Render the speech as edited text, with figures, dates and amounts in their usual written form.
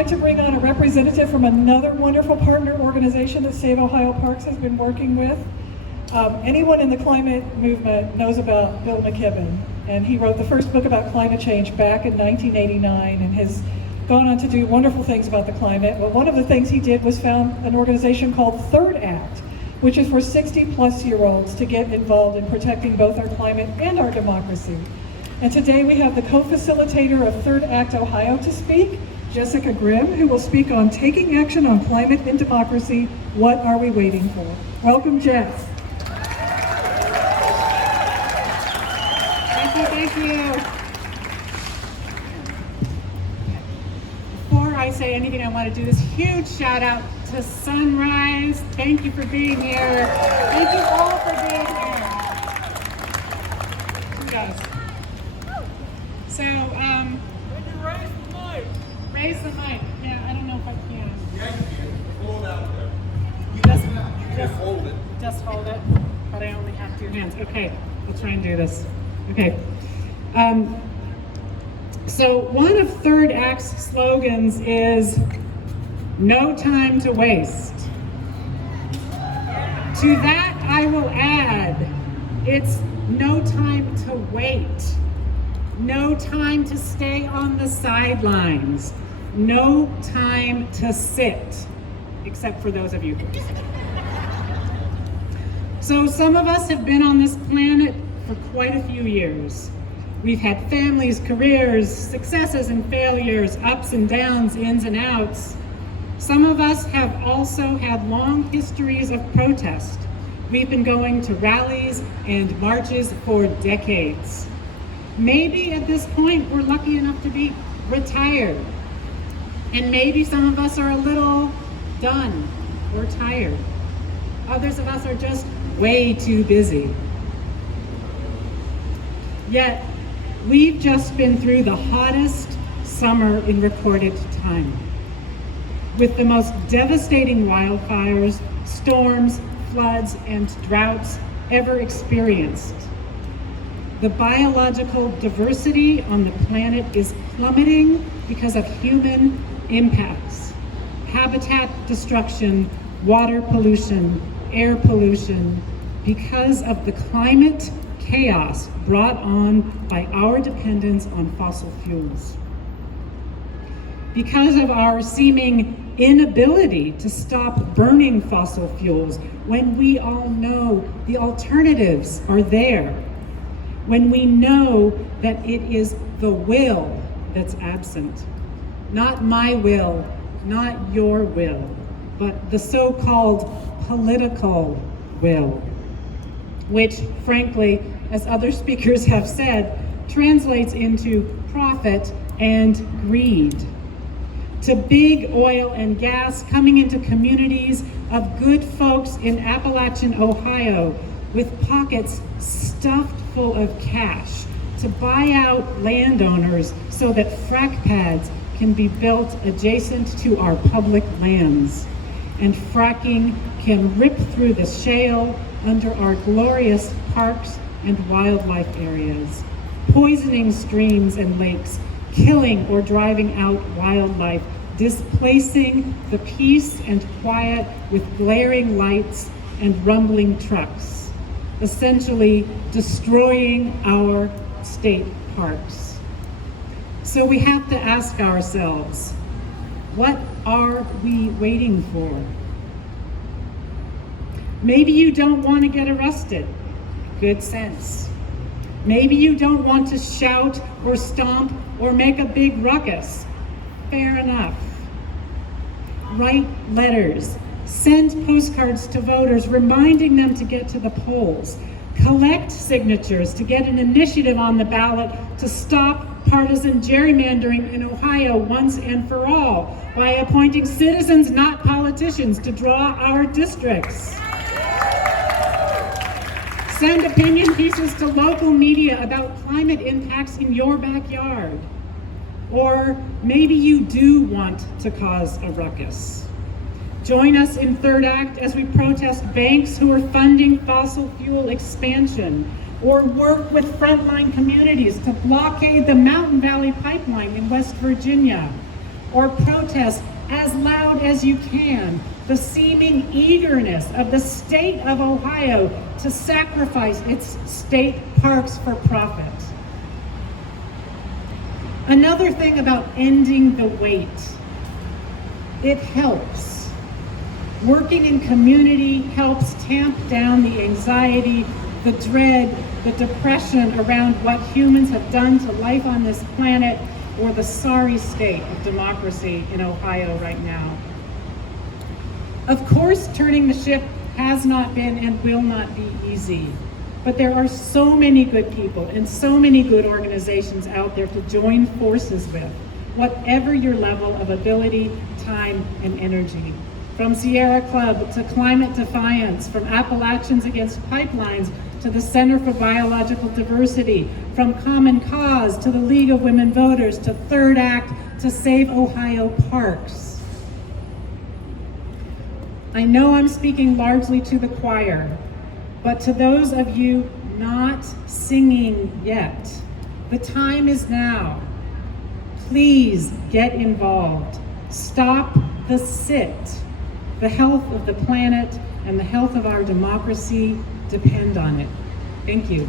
I'd like to bring on a representative from another wonderful partner organization that Save Ohio Parks has been working with. Anyone in the climate movement knows about Bill McKibben, and he wrote the first book about climate change back in 1989 and has gone on to do wonderful things about the climate. But one of the things he did was found an organization called Third Act, which is for 60-plus-year-olds to get involved in protecting both our climate and our democracy. And today we have the co-facilitator of Third Act Ohio to speak, Jessica Grimm, who will speak on taking action on climate and democracy. What are we waiting for? Welcome, Jess. Thank you. Before I say anything, I want to do this huge shout out to Sunrise. Thank you for being here. Thank you all for being here. Yes. So, When you raise the mic. raise the mic. Yeah, I don't know if I can. Yeah, you can. Hold it out there. You Just- can hold it. Just hold it, but I only have 2 hands. Okay, we'll try and do this. Okay. So one of Third Act's slogans is no time to waste. To that I will add, it's no time to wait. No time to stay on the sidelines. No time to sit, except for those of you. So some of us have been on this planet for quite a few years. We've had families, careers, successes and failures, ups and downs, ins and outs. Some of us have also had long histories of protest. We've been going to rallies and marches for decades. Maybe at this point we're lucky enough to be retired. And maybe some of us are a little done or tired. Others of us are just way too busy. Yet, we've just been through the hottest summer in recorded time, with the most devastating wildfires, storms, floods, and droughts ever experienced. The biological diversity on the planet is plummeting because of human impacts. Habitat destruction, water pollution, air pollution, because of the climate chaos brought on by our dependence on fossil fuels. Because of our seeming inability to stop burning fossil fuels when we all know the alternatives are there, when we know that it is the will that's absent, not my will, not your will, but the so-called political will, which, frankly, as other speakers have said, translates into profit and greed. To big oil and gas coming into communities of good folks in Appalachian, Ohio, with pockets stuffed full of cash to buy out landowners so that frack pads can be built adjacent to our public lands. And fracking can rip through the shale under our glorious parks and wildlife areas, poisoning streams and lakes, killing or driving out wildlife, displacing the peace and quiet with glaring lights and rumbling trucks, essentially destroying our state parks. So we have to ask ourselves, what are we waiting for? Maybe you don't want to get arrested. Good sense. Maybe you don't want to shout or stomp or make a big ruckus. Fair enough. Write letters. Send postcards to voters reminding them to get to the polls. Collect signatures to get an initiative on the ballot to stop partisan gerrymandering in Ohio once and for all by appointing citizens, not politicians, to draw our districts. Send opinion pieces to local media about climate impacts in your backyard. Or maybe you do want to cause a ruckus. Join us in Third Act as we protest banks who are funding fossil fuel expansion, or work with frontline communities to blockade the Mountain Valley Pipeline in West Virginia, or protest as loud as you can the seeming eagerness of the state of Ohio to sacrifice its state parks for profit. Another thing about ending the wait, it helps. Working in community helps tamp down the anxiety, the dread, the depression around what humans have done to life on this planet, or the sorry state of democracy in Ohio right now. Of course, turning the ship has not been and will not be easy, but there are so many good people and so many good organizations out there to join forces with, whatever your level of ability, time, and energy. From Sierra Club to Climate Defiance, from Appalachians Against Pipelines to the Center for Biological Diversity, from Common Cause to the League of Women Voters to Third Act to Save Ohio Parks. I know I'm speaking largely to the choir, but to those of you not singing yet, the time is now. Please get involved. Stop the sit. The health of the planet and the health of our democracy depend on it. Thank you.